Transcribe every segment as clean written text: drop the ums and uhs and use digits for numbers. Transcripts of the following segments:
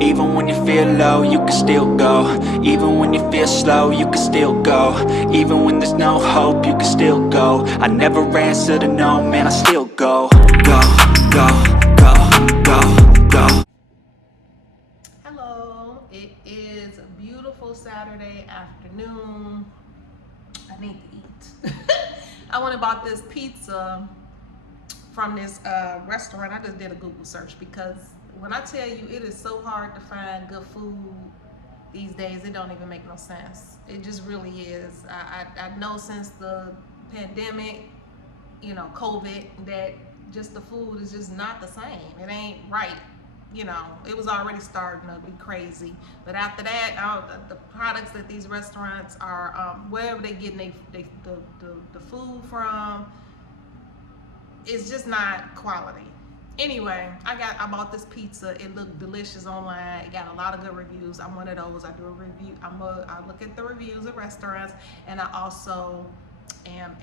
Even when you feel low, you can still go. Even when you feel slow, you can still go. Even when there's no hope, you can still go. I never answer to no, man, I still go. Go, go, go, go, go. Hello, it is a beautiful Saturday afternoon. I need to eat. I went and bought this pizza from this restaurant. I just did a Google search because when I tell you it is so hard to find good food these days, it don't even make no sense. It just really is. I know since the pandemic, COVID, that just the food is just not the same. It ain't right. It was already starting to be crazy. But after that, the products that these restaurants are, wherever they getting the food from, it's just not quality. Anyway, I bought this pizza. It looked delicious online. It got a lot of good reviews. I'm one of those. I do a review. I look at the reviews of restaurants, and I also am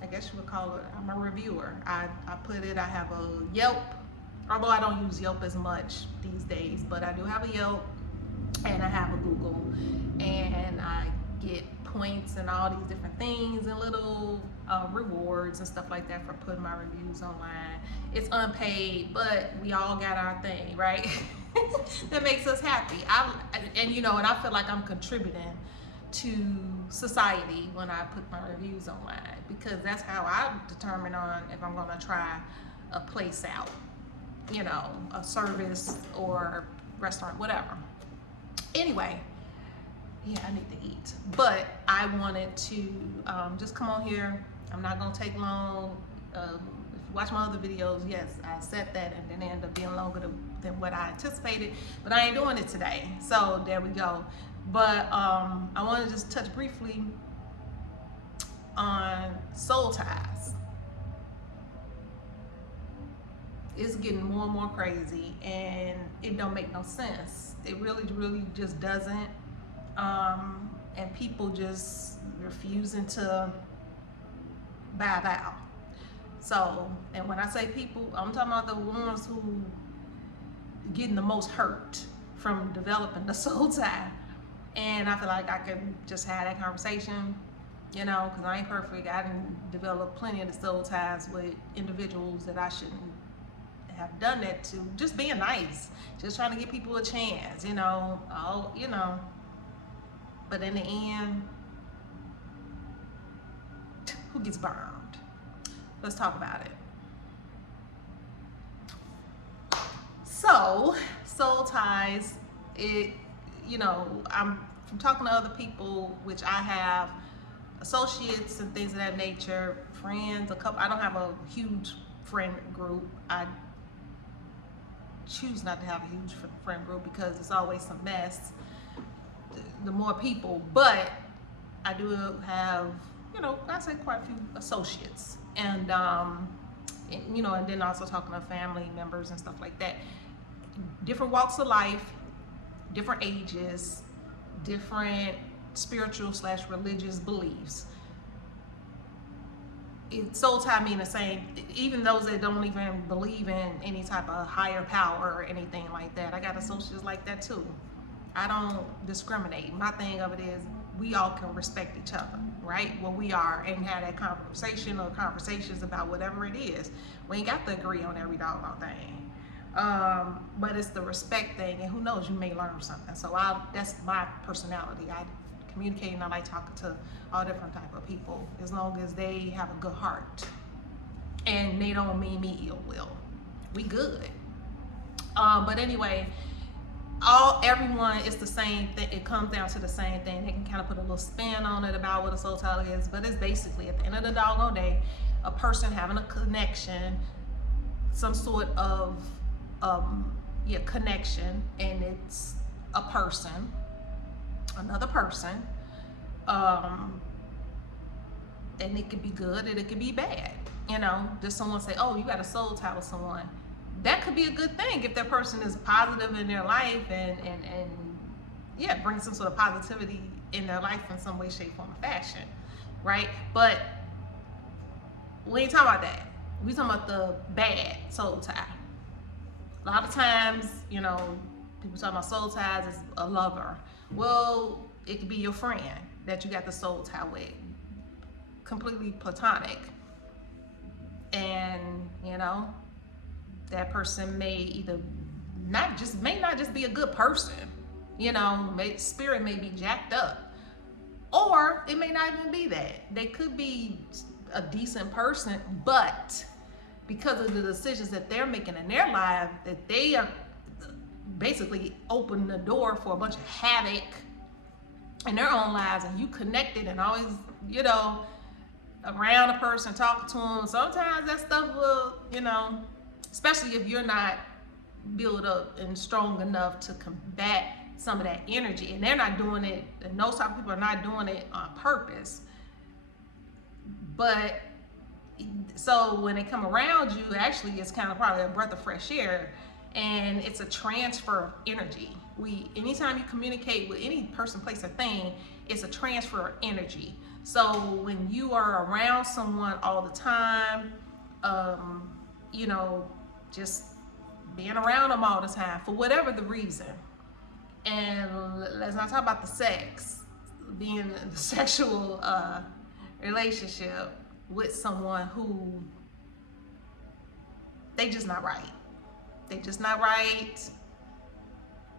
I guess you would call it, I'm a reviewer. I have a Yelp, although I don't use Yelp as much these days, but I do have a Yelp and I have a Google, and I get points and all these different things and little rewards and stuff like that for putting my reviews online. It's unpaid, but we all got our thing, right? That makes us happy. And I feel like I'm contributing to society when I put my reviews online, because that's how I determine on if I'm going to try a place out, a service or restaurant, whatever. Anyway, yeah, I need to eat, but I wanted to just come on here. I'm not going to take long. If you watch my other videos, yes, I said that, and then it ended up being longer than what I anticipated, but I ain't doing it today. So there we go. But I want to just touch briefly on soul ties. It's getting more and more crazy, and it don't make no sense. It really, really just doesn't. And people just refusing to bow out. So, and when I say people, I'm talking about the ones who getting the most hurt from developing the soul tie. And I feel like I can just have that conversation, because I ain't perfect. I didn't develop plenty of the soul ties with individuals that I shouldn't have done that to. Just being nice, just trying to give people a chance, But in the end, who gets burned? Let's talk about it. So, soul ties, I'm from talking to other people, which I have associates and things of that nature, friends, I don't have a huge friend group. I choose not to have a huge friend group because it's always some mess, the more people, but I do have, I say quite a few associates, and and then also talking to family members and stuff like that. Different walks of life, different ages, different spiritual / religious beliefs. Soul tie mean the same, even those that don't even believe in any type of higher power or anything like that. I got associates like that too. I don't discriminate. My thing of it is we all can respect each other, right? Where we are, and have that conversation or conversations about whatever it is. We ain't got to agree on every doggone thing. But it's the respect thing, and who knows, you may learn something. So that's my personality. I communicate, and I like talking to all different type of people, as long as they have a good heart and they don't mean me ill will. We good. But anyway, everyone is the same thing. It comes down to the same thing. They can kind of put a little spin on it about what a soul tie is, but it's basically at the end of the doggone day, a person having a connection, some sort of connection, and it's a person, another person, and it could be good and it could be bad. Just someone say, oh, you got a soul tie with someone. That could be a good thing if that person is positive in their life and bring some sort of positivity in their life in some way, shape, form, or fashion, right? But we ain't talking about that. We talking about the bad soul tie. lot of times, you know, people talk about soul ties as a lover. Well, it could be your friend that you got the soul tie with, completely platonic. And, you know, that person may either may not just be a good person, you know, spirit may be jacked up, or it may not even be that. They could be a decent person, but because of the decisions that they're making in their life, that they are basically opening the door for a bunch of havoc in their own lives, and you connected and always, you know, around a person, talking to them. Sometimes that stuff will, you know, especially if you're not built up and strong enough to combat some of that energy, and they're not doing it, and those type of people are not doing it on purpose. But so when they come around you, actually it's kind of probably a breath of fresh air, and it's a transfer of energy. Anytime you communicate with any person, place, or thing, it's a transfer of energy. So when you are around someone all the time, you know, just being around them all the time for whatever the reason, and let's not talk about the sex, being in the sexual relationship with someone who they just not right. They just not right,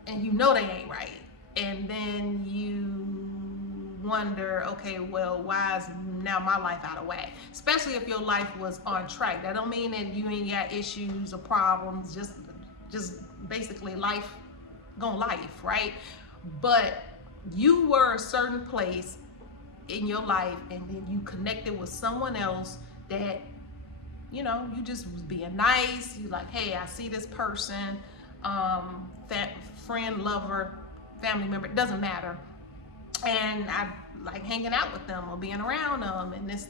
and you know they ain't right. And then you wonder, okay, well, why is now my life out of whack? Especially if your life was on track. That don't mean that you ain't got issues or problems, just basically life, right? But you were a certain place in your life, and then you connected with someone else that, you know, you just was being nice. You like, hey, I see this person, friend, lover, family member, it doesn't matter, and I like hanging out with them or being around them, and this.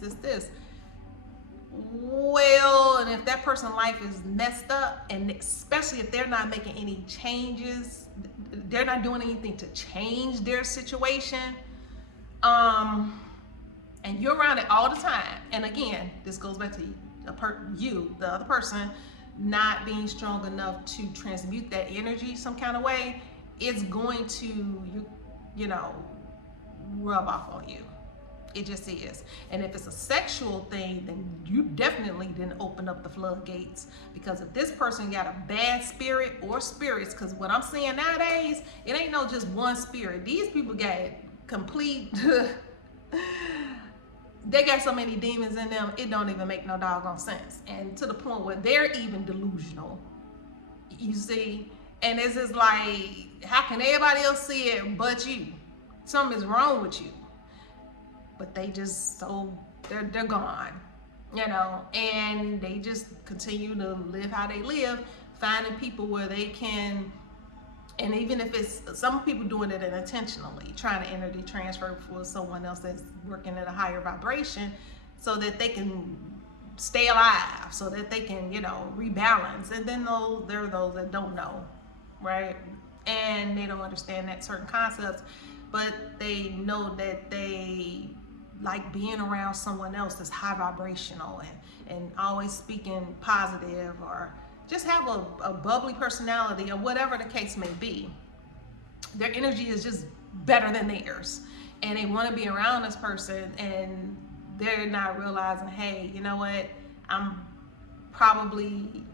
Well, and if that person's life is messed up, and especially if they're not making any changes, they're not doing anything to change their situation, and you're around it all the time. And again, this goes back to the other person, not being strong enough to transmute that energy some kind of way, it's going to, you know, rub off on you. It just is. And if it's a sexual thing, then you definitely didn't open up the floodgates. Because if this person got a bad spirit or spirits, because what I'm seeing nowadays, it ain't no just one spirit. These people got complete, they got so many demons in them, it don't even make no doggone sense. And to the point where they're even delusional, you see? And it's just like, how can everybody else see it but you? Something is wrong with you. But they just, they're gone, you know, and they just continue to live how they live, finding people where they can, and even if it's, some people doing it intentionally, trying to energy transfer for someone else that's working at a higher vibration so that they can stay alive, so that they can, you know, rebalance. And then there are those that don't know, right? And they don't understand that certain concepts, but they know that they like being around someone else that's high vibrational and always speaking positive, or just have a bubbly personality, or whatever the case may be. Their energy is just better than theirs, and they want to be around this person, and they're not realizing, hey, you know what, I'm probably,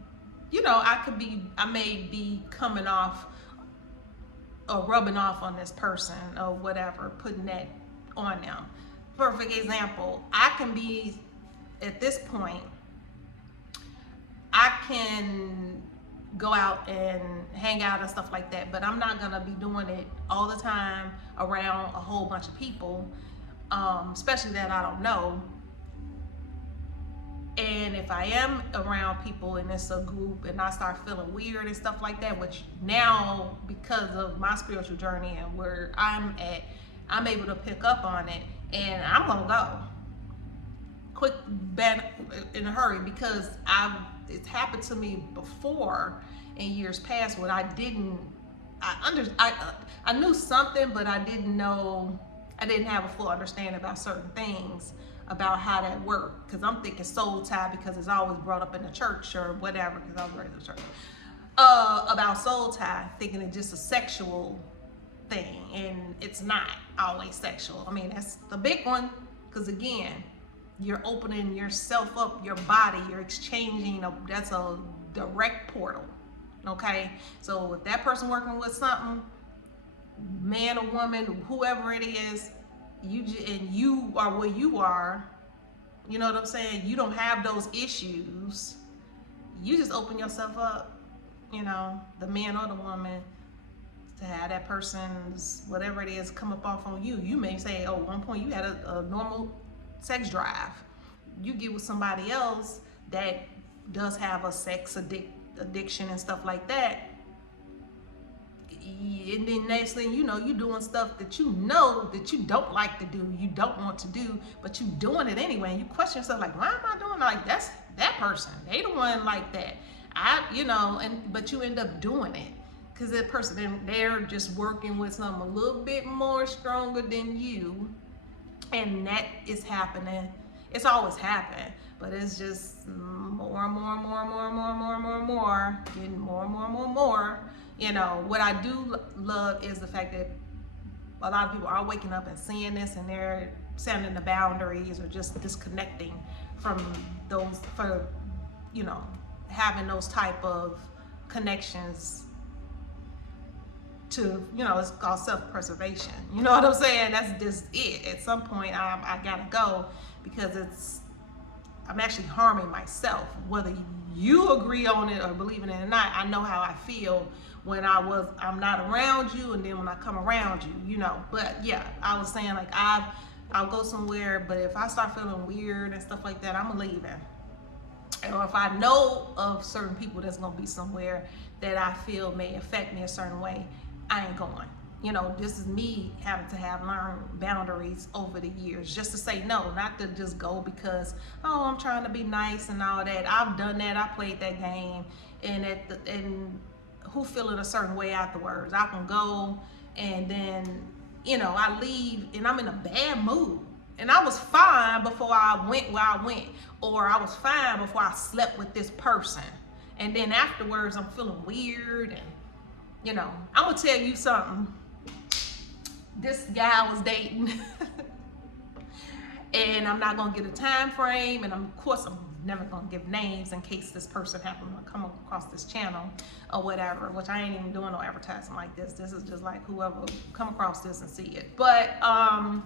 you know, I may be coming off or rubbing off on this person or whatever, putting that on them. Perfect example, I can be, at this point, I can go out and hang out and stuff like that, but I'm not gonna be doing it all the time around a whole bunch of people, especially that I don't know. And if I am around people and it's a group and I start feeling weird and stuff like that, which now, because of my spiritual journey and where I'm at, I'm able to pick up on it, and I'm gonna go quick, bad, in a hurry, because it's happened to me before in years past when I knew something, but I didn't have a full understanding about certain things, about how that worked, because I'm thinking soul tie because it's always brought up in the church or whatever, because I was raised in the church. about soul tie, thinking it's just a sexual thing, and it's not always sexual. I mean, that's the big one, because again, you're opening yourself up, your body, you're exchanging, that's a direct portal, okay? So if that person working with something, man or woman, whoever it is, you are where you are, you know what I'm saying? You don't have those issues. You just open yourself up, you know, the man or the woman, to have that person's whatever it is come up off on you. You may say, oh, at one point you had a normal sex drive. You get with somebody else that does have a sex addiction and stuff like that, and then next thing you know, you're doing stuff that you know that you don't like to do, you don't want to do, but you doing it anyway, and you question yourself like, why am I doing it? Like, that's that person, they the one like that, but you end up doing it because that person, they're just working with something a little bit more stronger than you, and that is happening. It's always happened, but it's just more and more and more and more and more and more and more and more, getting more and more and more and more. You know, what I do love is the fact that a lot of people are waking up and seeing this, and they're setting the boundaries or just disconnecting from those, for, you know, having those type of connections to, you know, it's called self-preservation. You know what I'm saying? That's just it. At some point, I gotta go, because I'm actually harming myself. Whether you agree on it or believe in it or not, I know how I feel when I'm not around you, and then when I come around you, you know. But yeah, I was saying, like, I'll go somewhere, but if I start feeling weird and stuff like that, I'm leaving. Or if I know of certain people that's gonna be somewhere that I feel may affect me a certain way, I ain't going. You know, this is me having to have learned boundaries over the years, just to say no, not to just go because, oh, I'm trying to be nice and all that. I've done that. I played that game, and who feeling a certain way afterwards? I can go, and then, you know, I leave and I'm in a bad mood. And I was fine before I went where I went, or I was fine before I slept with this person. And then afterwards, I'm feeling weird. And, you know, I'm gonna tell you something. This guy I was dating, and I'm not gonna get a time frame, and of course I'm never gonna give names in case this person happened to come across this channel or whatever, which I ain't even doing no advertising like this. This is just like whoever come across this and see it. But I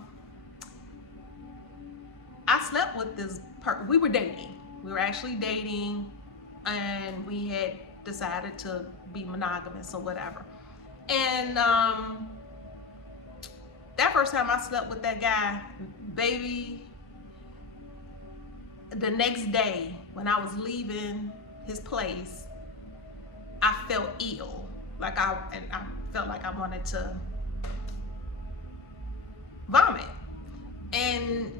slept with this we were dating. We were actually dating, and we had decided to be monogamous or whatever. And that first time I slept with that guy, baby, the next day when I was leaving his place, I felt ill. I felt like I wanted to vomit. And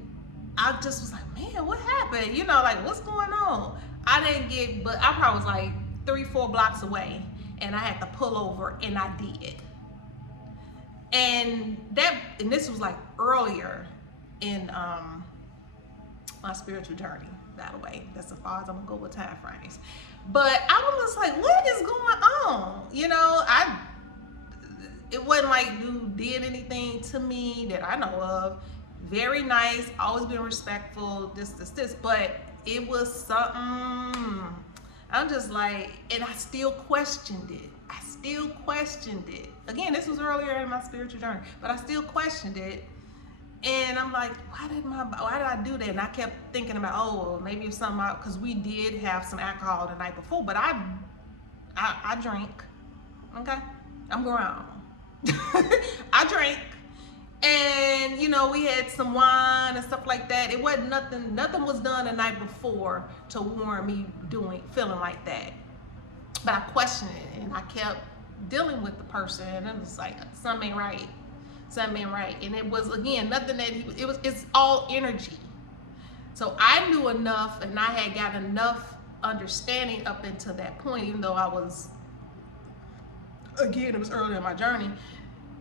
I just was like, man, what happened? You know, like, what's going on? But I probably was like 3-4 blocks away, and I had to pull over, and I did. And this was like earlier in my spiritual journey, by the way. That's as far as I'm gonna go with time frames. But I was just like, what is going on? You know, it wasn't like dude did anything to me that I know of. Very nice, always been respectful, this, but it was something. I'm just like, and I still questioned it. Again, this was earlier in my spiritual journey, but I still questioned it. And I'm like, why did I do that? And I kept thinking about, oh, well, maybe it's something, because we did have some alcohol the night before, but I drink, okay? I'm grown. I drink. And, you know, we had some wine and stuff like that. It wasn't nothing was done the night before to warrant me feeling like that. But I questioned it, and I kept dealing with the person, and it was like, something ain't right. And it was, again, nothing that it's all energy. So I knew enough, and I had got enough understanding up until that point, even though it was early in my journey,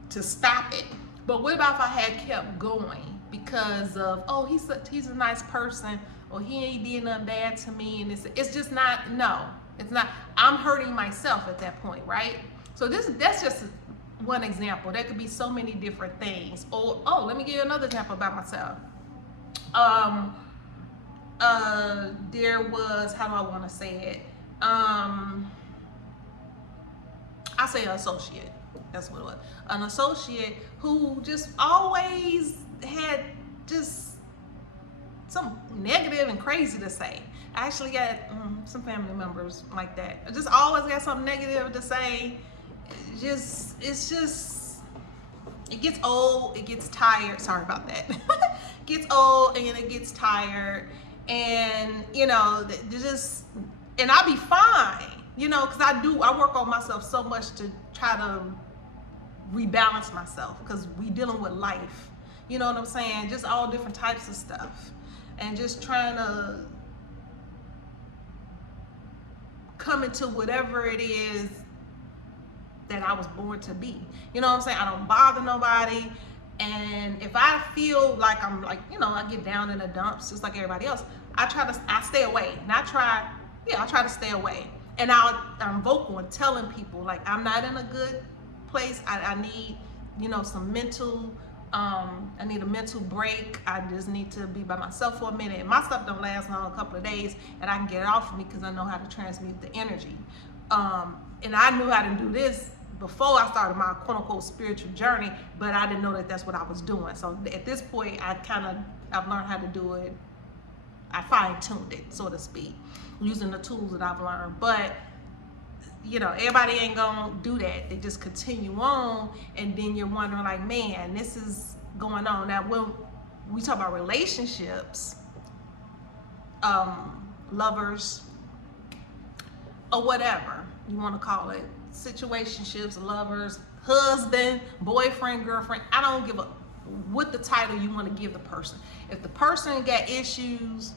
to stop it. But what about if I had kept going because of, oh, he's a nice person, or he ain't did nothing bad to me, and it's just not, no. It's not, I'm hurting myself at that point, right? So that's just one example. There could be so many different things. Oh, let me give you another example about myself. There was, how do I want to say it? I say an associate. That's what it was. An associate who just always had just some negative and crazy to say. I actually got some family members like that. I just always got something negative to say. It gets old, it gets tired. Sorry about that. It gets old and it gets tired. And, you know, and I'll be fine, you know, because I work on myself so much to try to rebalance myself, because we dealing with life. You know what I'm saying? Just all different types of stuff. And just trying to come into whatever it is that I was born to be. You know what I'm saying? I don't bother nobody. And if I feel like I'm like, you know, I get down in the dumps just like everybody else, I stay away. And I try to stay away. And I'm vocal and telling people, like, I'm not in a good place. I need, you know, some mental, I need a mental break. I just need to be by myself for a minute. And my stuff don't last long, a couple of days, and I can get it off of me because I know how to transmute the energy. And I knew how to do this before I started my quote unquote spiritual journey, but I didn't know that that's what I was doing. So at this point, I've learned how to do it. I fine-tuned it, so to speak, using the tools that I've learned. But, you know, everybody ain't gonna do that. They just continue on, and then you're wondering, like, man, this is going on. Now, when we talk about relationships, lovers, or whatever you want to call it, situationships, lovers, husband, boyfriend, girlfriend, I don't give a what the title you want to give the person. If the person got issues,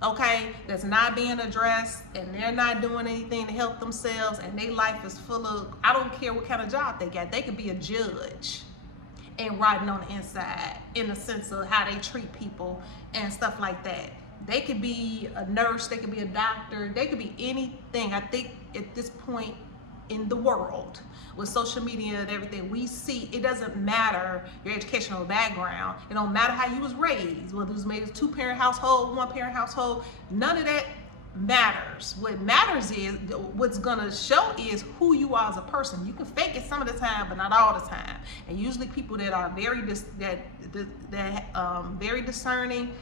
okay, that's not being addressed, and they're not doing anything to help themselves, and their life is full of, I don't care what kind of job they got, they could be a judge and writing on the inside in the sense of how they treat people and stuff like that. They could be a nurse, they could be a doctor, they could be anything. I think at this point in the world, with social media and everything, we see it doesn't matter your educational background. It don't matter how you was raised, whether it was made a 2-parent household, 1-parent household, none of that matters. What matters is, what's gonna show is who you are as a person. You can fake it some of the time, but not all the time. And usually people that are very very discerning,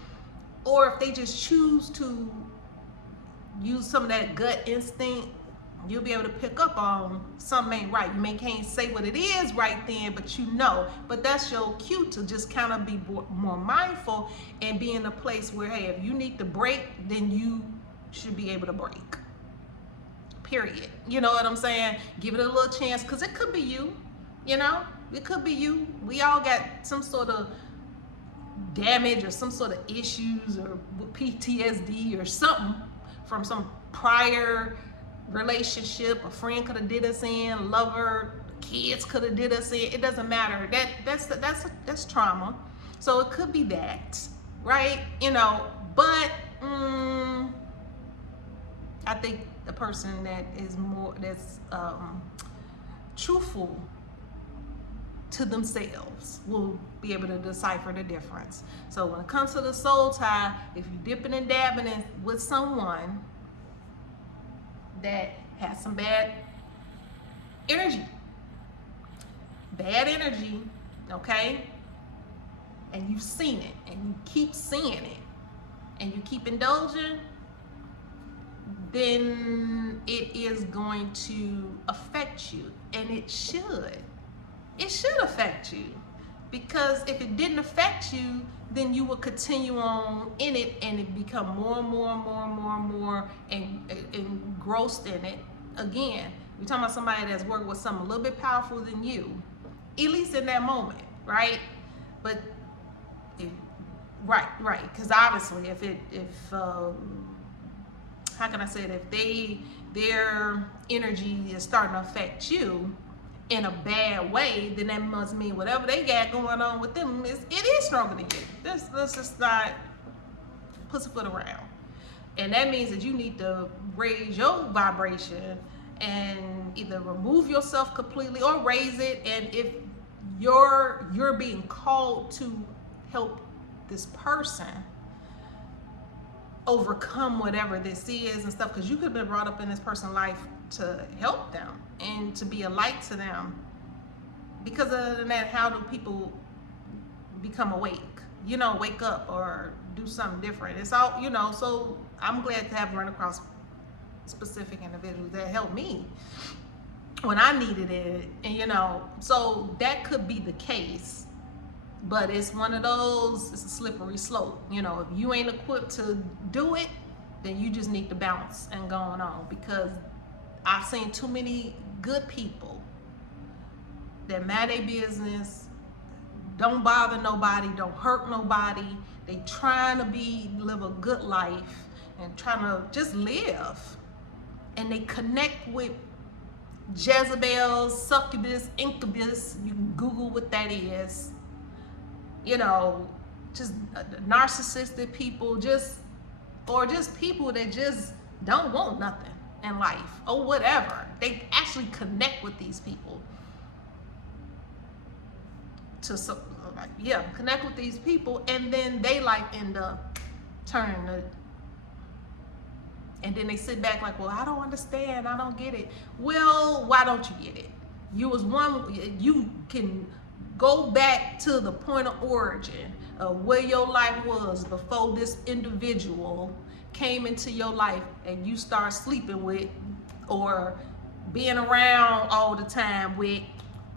or if they just choose to use some of that gut instinct, you'll be able to pick up on something ain't right. You can't say what it is right then, but you know. But that's your cue to just kind of be more mindful and be in a place where, hey, if you need to break, then you should be able to break. Period. You know what I'm saying? Give it a little chance, because it could be you. You know, it could be you. We all got some sort of damage or some sort of issues or PTSD or something from some prior relationship. A friend could have did us in, lover, kids could have did us in. It doesn't matter. That's trauma. So it could be that, right? You know, but I think the person that's truthful to themselves will be able to decipher the difference. So when it comes to the soul tie, if you're dipping and dabbing in with someone that has some bad energy, okay, and you've seen it and you keep seeing it and you keep indulging, then it is going to affect you. And it should affect you, because if it didn't affect you, then you will continue on in it, and it become more and more engrossed in it. Again, we're talking about somebody that's working with something a little bit powerful than you, at least in that moment, right? But right, because obviously if how can I say it, if their energy is starting to affect you in a bad way, then that must mean whatever they got going on with them it is stronger than you. Let's just not pussyfoot around. And that means that you need to raise your vibration and either remove yourself completely or raise it. And if you're being called to help this person overcome whatever this is and stuff, because you could have been brought up in this person's life to help them and to be a light to them. Because other than that, how do people become awake? You know, wake up or do something different. It's all, you know, so I'm glad to have run across specific individuals that helped me when I needed it. And, you know, so that could be the case. But it's one of those, it's a slippery slope. You know, if you ain't equipped to do it, then you just need to bounce and go on. Because I've seen too many good people that mind their business, don't bother nobody, don't hurt nobody. They trying to live a good life and trying to just live. And they connect with Jezebels, succubus, incubus. You can Google what that is. You know, just narcissistic people, or just people that just don't want nothing in life or whatever. They actually connect with these people connect with these people, and then they like end up turning the, and then they sit back like, well, I don't understand, I don't get it. Well, why don't you get it? You can go back to the point of origin of where your life was before this individual came into your life and you start sleeping with or being around all the time with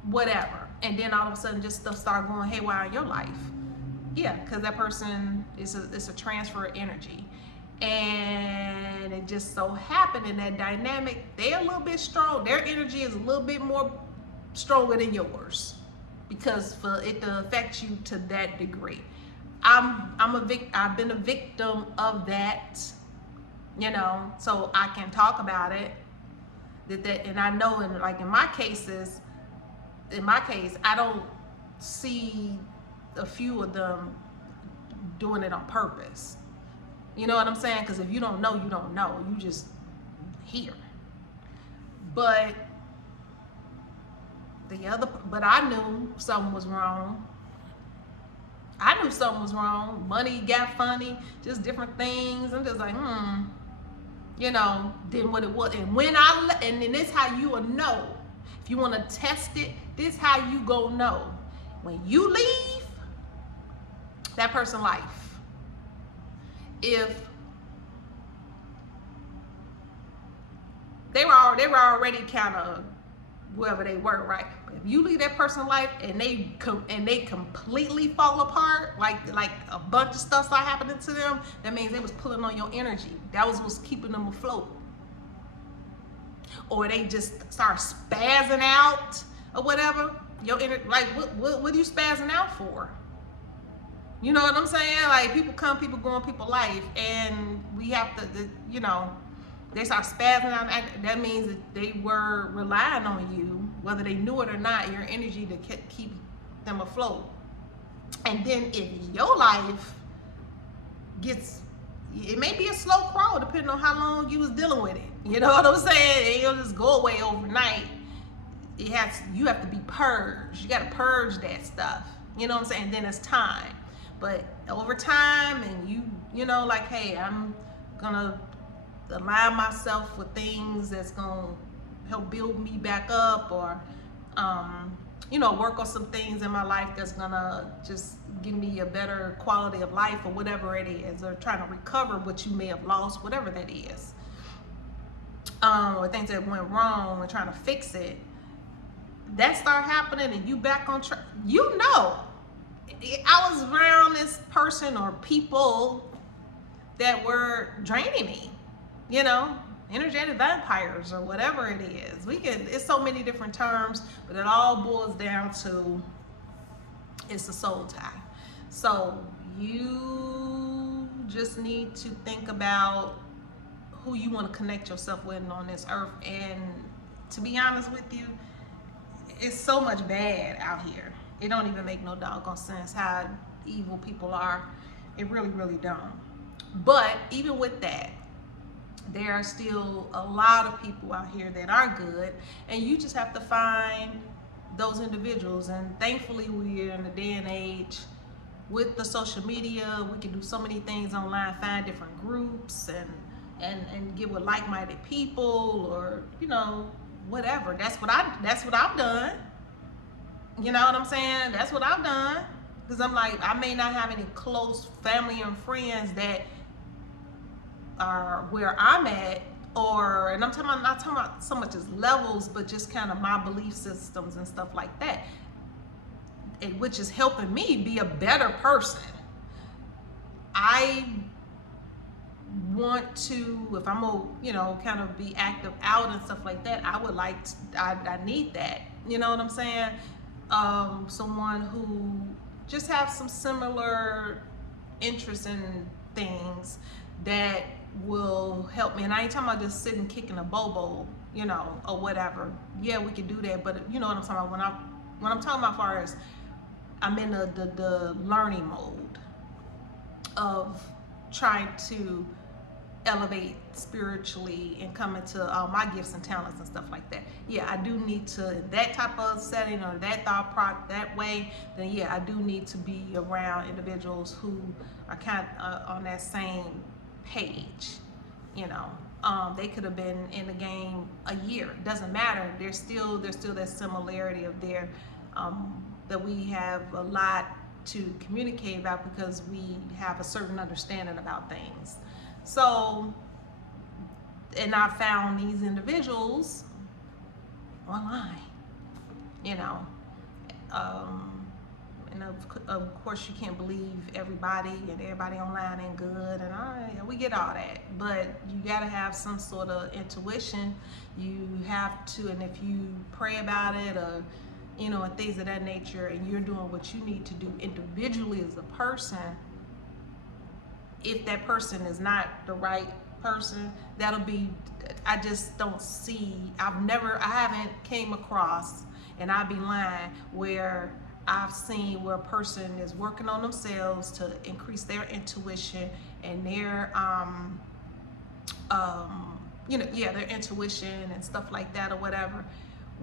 whatever. And then all of a sudden just stuff start going haywire in your life. Yeah, because that person it's a transfer of energy. And it just so happened in that dynamic, they're a little bit strong. Their energy is a little bit more stronger than yours, because for it to affect you to that degree. I've been a victim of that, you know, so I can talk about it. And I know in my case, I don't see a few of them doing it on purpose. You know what I'm saying? Because if you don't know, you don't know. You just hear. But I knew something was wrong. I knew something was wrong. Money got funny, just different things. I'm just like, you know, then what it was. And then this how you will know. If you want to test it, this how you go know. When you leave that person's life, if they were already kind of whoever they were, right? But if you leave that person's life and they completely fall apart, like a bunch of stuff start happening to them, that means they was pulling on your energy. That was what's keeping them afloat. Or they just start spazzing out or whatever. Your energy, like what are you spazzing out for? You know what I'm saying? Like people come, people go in people's life, and we have to, you know, they start spazzing out. That means that they were relying on you, whether they knew it or not, your energy to keep them afloat. And then if your life it may be a slow crawl depending on how long you was dealing with it. You know what I'm saying? It'll just go away overnight. You have to be purged. You got to purge that stuff. You know what I'm saying? And then it's time. But over time, and you know, like, hey, I'm gonna align myself with things that's gonna help build me back up, or you know, work on some things in my life that's gonna just give me a better quality of life, or whatever it is, or trying to recover what you may have lost, whatever that is, or things that went wrong and trying to fix it. That start happening and you back on track. You know, I was around this person or people that were draining me, you know, energetic vampires or whatever it is. It's so many different terms, but it all boils down to it's a soul tie. So you just need to think about who you want to connect yourself with on this earth. And to be honest with you, it's so much bad out here. It don't even make no doggone sense how evil people are. It really, really don't. But even with that, there are still a lot of people out here that are good, and you just have to find those individuals. And thankfully, we're in a day and age with the social media. We can do so many things online, find different groups, and get with like-minded people, or whatever. That's what I've done. You know what I'm saying? That's what I've done. Because I'm like, I may not have any close family and friends that are where I'm at, and I'm not talking about so much as levels, but just kind of my belief systems and stuff like that, which is helping me be a better person. I want to, if I'm gonna, kind of be active out and stuff like that, I need that. You know what I'm saying? Someone who just have some similar interests in things that will help me. And I ain't talking about just sitting kicking a bobo, or whatever. Yeah, we can do that, but you know what I'm talking about. When I'm talking about, far as I'm in the learning mode of trying to elevate spiritually and come into all my gifts and talents and stuff like that. Yeah, I do need to, that type of setting or that thought process that way, then yeah, I do need to be around individuals who are kind of on that same page. They could have been in the game a year. Doesn't matter. There's still that similarity of there, that we have a lot to communicate about because we have a certain understanding about things. So, and I found these individuals online, and of course you can't believe everybody, and everybody online ain't good, and we get all that, but you gotta have some sort of intuition. You have to, and if you pray about it, or and things of that nature, and you're doing what you need to do individually as a person, if that person is not the right person, I just don't see, I haven't came across, and I'd be lying, where I've seen where a person is working on themselves to increase their intuition and their their intuition and stuff like that, or whatever,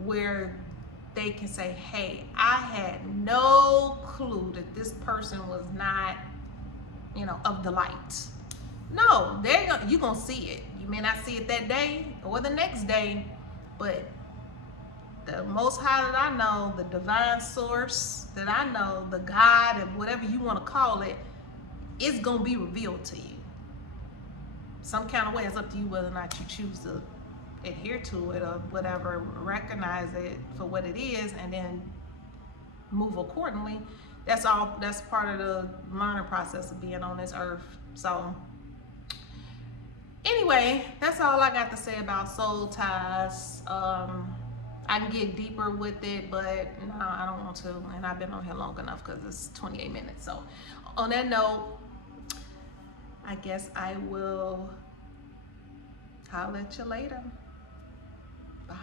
where they can say, hey, I had no clue that this person was not of the light. No, you're gonna see it. You may not see it that day or the next day, but the Most High that I know, the divine source that I know, the God, and whatever you want to call it, it's gonna be revealed to you. Some kind of way. It's up to you whether or not you choose to adhere to it or whatever, recognize it for what it is, and then move accordingly. That's part of the learning process of being on this earth. So anyway, that's all I got to say about soul ties. I can get deeper with it, but no, I don't want to, and I've been on here long enough because it's 28 minutes. So on that note, I guess I will holler at you later. Bye.